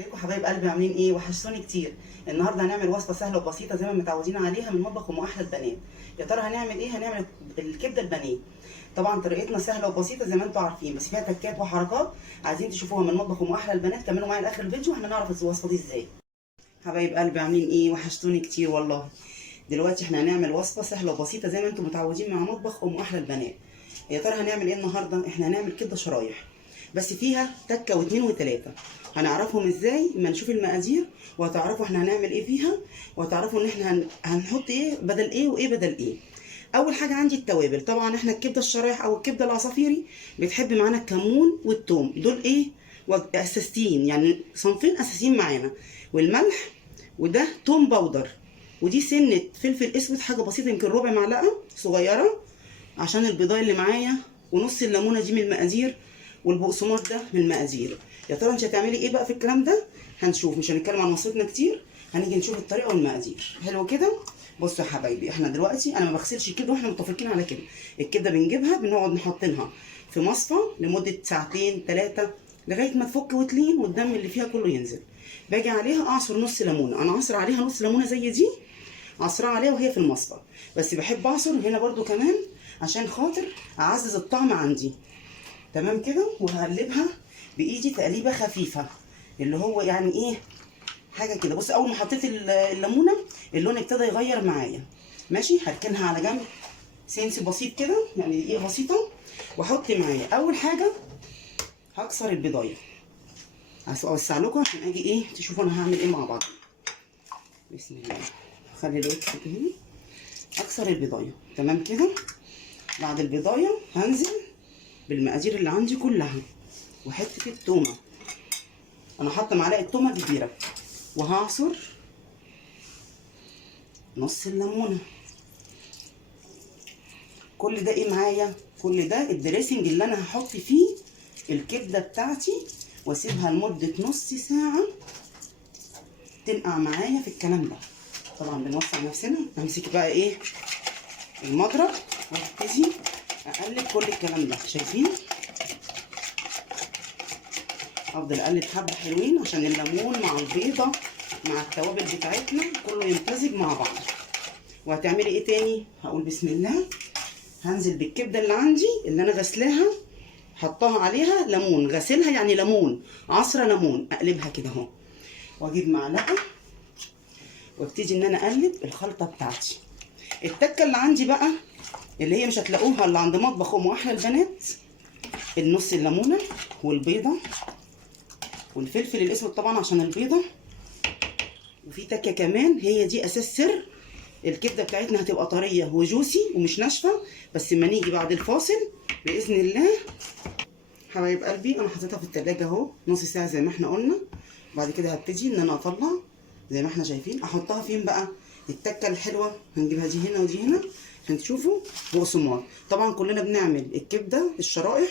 ازيكم حبايب قلبي، عاملين ايه؟ وحشتوني كتير. النهارده هنعمل وصفه سهله وبسيطه زي ما متعودين عليها من مطبخ ام احلى البنات. يا ترى هنعمل ايه؟ هنعمل الكبده البانيه. طبعا طريقتنا سهله وبسيطه زي ما انتم عارفين، بس فيها تكات وحركات عايزين تشوفوها من مطبخ ام احلى البنات. كملوا معايا لاخر الفيديو واحنا نعرف الوصفه دي ازاي. حبايب قلبي عاملين ايه؟ وحشتوني كتير والله. دلوقتي احنا هنعمل وصفه سهله وبسيطه زي ما انتم متعودين مع مطبخ ام احلى البنات. يا ترى هنعمل ايه النهارده؟ احنا هنعمل كبده شرايح، بس فيها تكه واتنين وتلاته. هنعرفهم ازاي ما نشوف المقادير، وهتعرفوا احنا هنعمل ايه فيها، وهتعرفوا ان احنا هنحط ايه بدل ايه وايه بدل ايه. اول حاجه عندي التوابل. طبعا احنا الكبده الشرايح او الكبده العصافيري بتحب معانا الكمون والثوم، دول ايه اساسيين، يعني صنفين اساسيين معانا، والملح، وده توم باودر، ودي سنه فلفل اسود حاجه بسيطه يمكن ربع معلقه صغيره عشان البيضايه اللي معايا، ونص الليمونه دي من المقادير، والبقسماط ده من المقادير. يا ترى انت هتعملي ايه بقى في الكلام ده؟ هنشوف، مش هنتكلم عن وصفتنا كتير، هنيجي نشوف الطريقه والمقادير. حلو كده. بصوا يا حبايبي، احنا دلوقتي انا ما بغسلش الكبده واحنا متفقين على كده. الكبده بنجيبها بنقعد نحطينها في مصفى لمده ساعتين ثلاثه لغايه ما تفك وتلين والدم اللي فيها كله ينزل. باجي عليها اعصر نص ليمونه، انا اعصر عليها نص ليمونه زي دي، عصرها عليها وهي في المصفى. بس بحب اعصر هنا برده كمان عشان خاطر اعزز الطعم عندي. تمام كده. وهقلبها بايدي تقليبه خفيفه، اللي هو يعني ايه، حاجه كده. بص، اول ما حطيت الليمونه اللون ابتدى يغير معايا. ماشي، هركنها على جنب سنس بسيط كده، يعني دقيقه بسيطه. واحط معايا اول حاجه هكسر البيضايه، اوسع لكم عشان اجي ايه تشوفوا انا هعمل ايه مع بعض. بسم الله. خلي الوقت هنا. اكسر البيضايه. تمام كده. بعد البيضايه هنزل بالمقادير اللي عندي كلها، وحته التومه، انا حاطه معلقه تومه كبيره، وهعصر نص الليمونه. كل ده ايه معايا؟ كل ده الدريسنج اللي انا هحط فيه الكبده بتاعتي، واسيبها لمده نص ساعه تنقع معايا في الكلام ده. طبعا بنوسع نفسنا. همسك بقى ايه المضرب وابتدي اقلب كل الكلام ده. شايفين؟ افضل اقلب حبه حلوين عشان الليمون مع البيضه مع التوابل بتاعتنا كله يمتزج مع بعض. وهتعملي ايه تاني؟ هقول بسم الله. هنزل بالكبده اللي عندي اللي انا غسلاها، حطها عليها ليمون، غسلها يعني ليمون، عصره ليمون، اقلبها كده اهو، واجيب معلقه وابتدي ان انا اقلب الخلطه بتاعتي. التكه اللي عندي بقى اللي هي مش هتلاقوها الا عند مطبخ ام احلى البنات، النص الليمونه والبيضه والفلفل الاسود طبعا عشان البيضه. وفي تكه كمان هي دي اساس سر الكبده بتاعتنا، هتبقى طريه وجوسي ومش ناشفه. بس اما نيجي بعد الفاصل باذن الله. حبايب قلبي، انا حطيتها في التلاجة اهو نص ساعه زي ما احنا قلنا. بعد كده هبتدي ان انا اطلع زي ما احنا شايفين. احطها فين بقى التكه الحلوه؟ هنجيبها دي هنا ودي هنا عشان تشوفوا. بقسماط. طبعا كلنا بنعمل الكبده الشرائح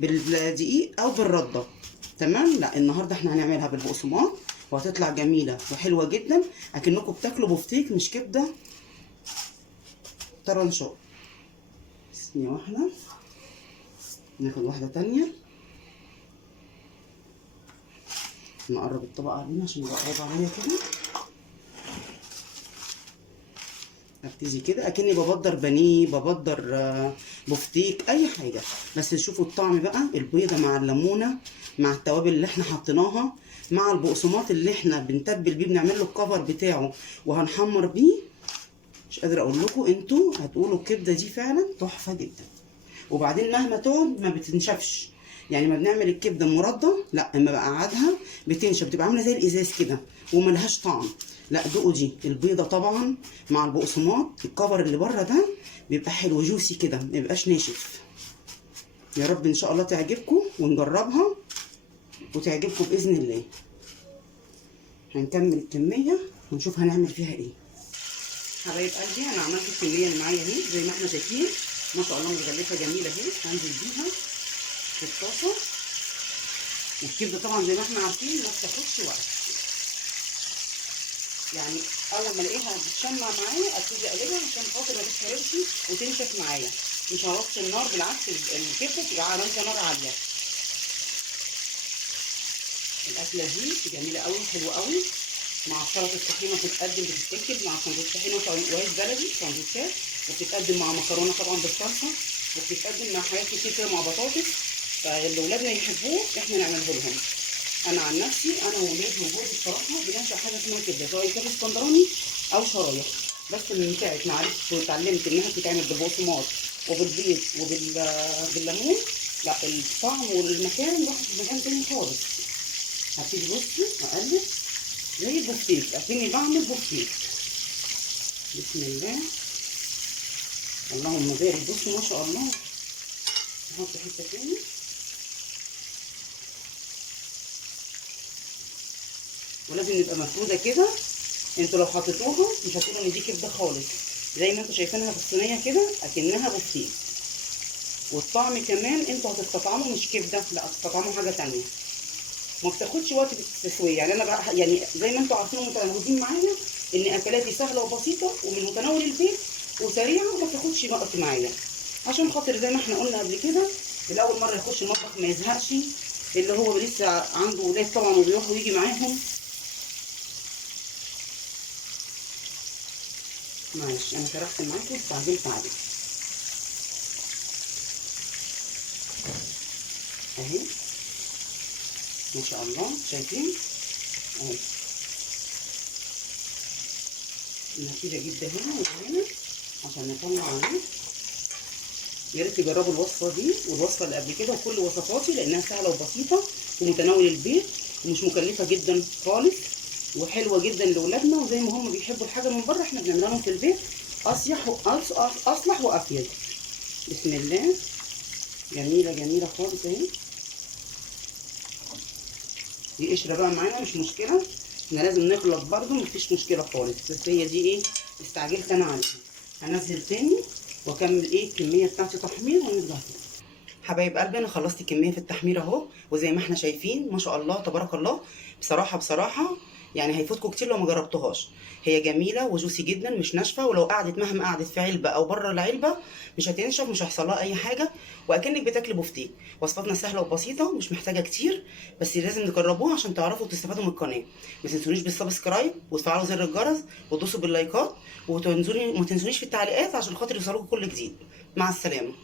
بالدقيق او بالرده، تمام؟ لا، النهارده احنا هنعملها بالبقسماط، وهتطلع جميله وحلوه جدا، اكنكم بتاكلوا بفتيك مش كبده طرنشات. ثانيه واحده، ناخد واحده تانية، نقرب الطبق علينا عشان يبقى قريب عليا كده. ابتدي كده اكني ببدر بانيه، ببدر بفتيك، اي حاجه. بس تشوفوا الطعم بقى، البيضه مع الليمونه مع التوابل اللي احنا حطيناها مع البقسماط اللي احنا بنتبل بيه، بنعمل له الكفر بتاعه وهنحمر بيه. مش قادره اقول لكم، انتوا هتقولوا الكبده دي فعلا تحفه جدا. وبعدين مهما تقعد ما بتنشفش، يعني ما بنعمل الكبده مرده لا، اما بقعدها بتنشف، بتبقى عامله زي الازاز كده وملهاش طعم. لا، دوقوا دي البيضه طبعا مع البقسماط، الكفر اللي بره ده بيبقى حلو جوسي كده، ما يبقاش ناشف. يا رب ان شاء الله تعجبكم ونجربها وتعجبكم باذن الله. هنكمل الكميه ونشوف هنعمل فيها ايه. حبايب قلبي، انا عملت الكميه اللي معايا اهي زي ما احنا شايفين، ما شاء الله متغلفه جميله اهي. هنزل بيها في الطاسه. والكبده طبعا زي ما احنا عارفين ما بتاخدش وقت، يعني اول ما الاقيها بتشمع معايا ابتدي اقلبها عشان خاطر ما تتحرقش وتنشف معايا. مش هوطي النار، بالعكس الكبده تبقى عملت نار عاليه. الاكله دي جميله قوي حلوه قوي مع سلطه الطحينه، بتتقدم بتتاكل مع سندوتش طحينه وعيش بلدي سندوتشات، وبتتقدم مع مكرونه طبعا بالصلصه، وبتتقدم مع حاجات كتير كده مع بطاطس. فاللي ولادنا يحبوه احنا نعمله لهم. انا عن نفسي انا وولادي وجوزي بصراحه بنعشق حاجه اسمها كبده، سواء كان اسكندراني او شرايح. بس من ساعه ما عرفت واتعلمت انها بتتعمل بالبقسماط وبالبيض بالليمون، لا الطعم والمكان راح في مكان تاني خالص. هبتدي بصي اقلب زي البفتيك، اكني بعمل بفتيك. بسم الله اللهم بارك. بصوا ما شاء الله. نحط حته تاني. ولازم يبقى مفروده كده، انتوا لو حطيتوها مش هتقولوا ان دي كبده خالص، زي ما انتوا شايفينها في الصينيه كده اكنها بفتيك. والطعم كمان انتوا هتستطعموا مش كبده، لا هتستطعموا حاجه تانيه، ما بتاخدش وقت في التسويه. يعني انا بقى يعني زي ما انتوا عارفين ومتعودين معايا ان اكلاتي سهله وبسيطه ومن متناول البيت وسريعه وما بتاخدش وقت معايا، عشان خاطر زي ما احنا قلنا قبل كده الاول مره يخش المطبخ ما يزهقش، اللي هو لسه عنده ولاد طبعا وبيروح ويجي معاهم. معلش انا سرحت معاكم واستعجلت عليكم. اهي ما شاء الله شايفين اهي النتيجه جدا هنا وهنا عشان نطلع عليه. يا ريت تجربوا الوصفه دي والوصفه اللي قبل كده وكل وصفاتي، لانها سهله وبسيطه ومتناول البيت ومش مكلفه جدا خالص وحلوه جدا لاولادنا. وزي ما هم بيحبوا الحاجه من بره احنا بنعملها لهم في البيت اصلح وافيد. بسم الله جميله جميله خالص اهي. دي قشره بقى معانا مش مشكله، احنا لازم نخلط برده مفيش مشكله خالص، بس هي دي ايه استعجلت انا عليها. هنزل تاني واكمل ايه الكميه بتاعتي تحمير ونرجع تاني. حبايب قلبي انا خلصت الكميه في التحمير اهو، وزي ما احنا شايفين ما شاء الله تبارك الله. بصراحه يعني هيفوتكم كتير لو ما جربتوهاش. هي جميله وجوسي جدا مش ناشفه، ولو قعدت مهما قعدت في علبه او بره العلبه مش هتنشف، مش هيحصل لها اي حاجه، واكنك بتاكلي بفتيك. وصفاتنا سهله وبسيطه مش محتاجه كتير، بس لازم تجربوها عشان تعرفوا تستفادوا من القناه. ما تنسونيش بالسبسكرايب وتفعلوا زر الجرس وتدوسوا باللايكات، وما تنسونيش في التعليقات عشان خاطر يوصلكم كل جديد. مع السلامه.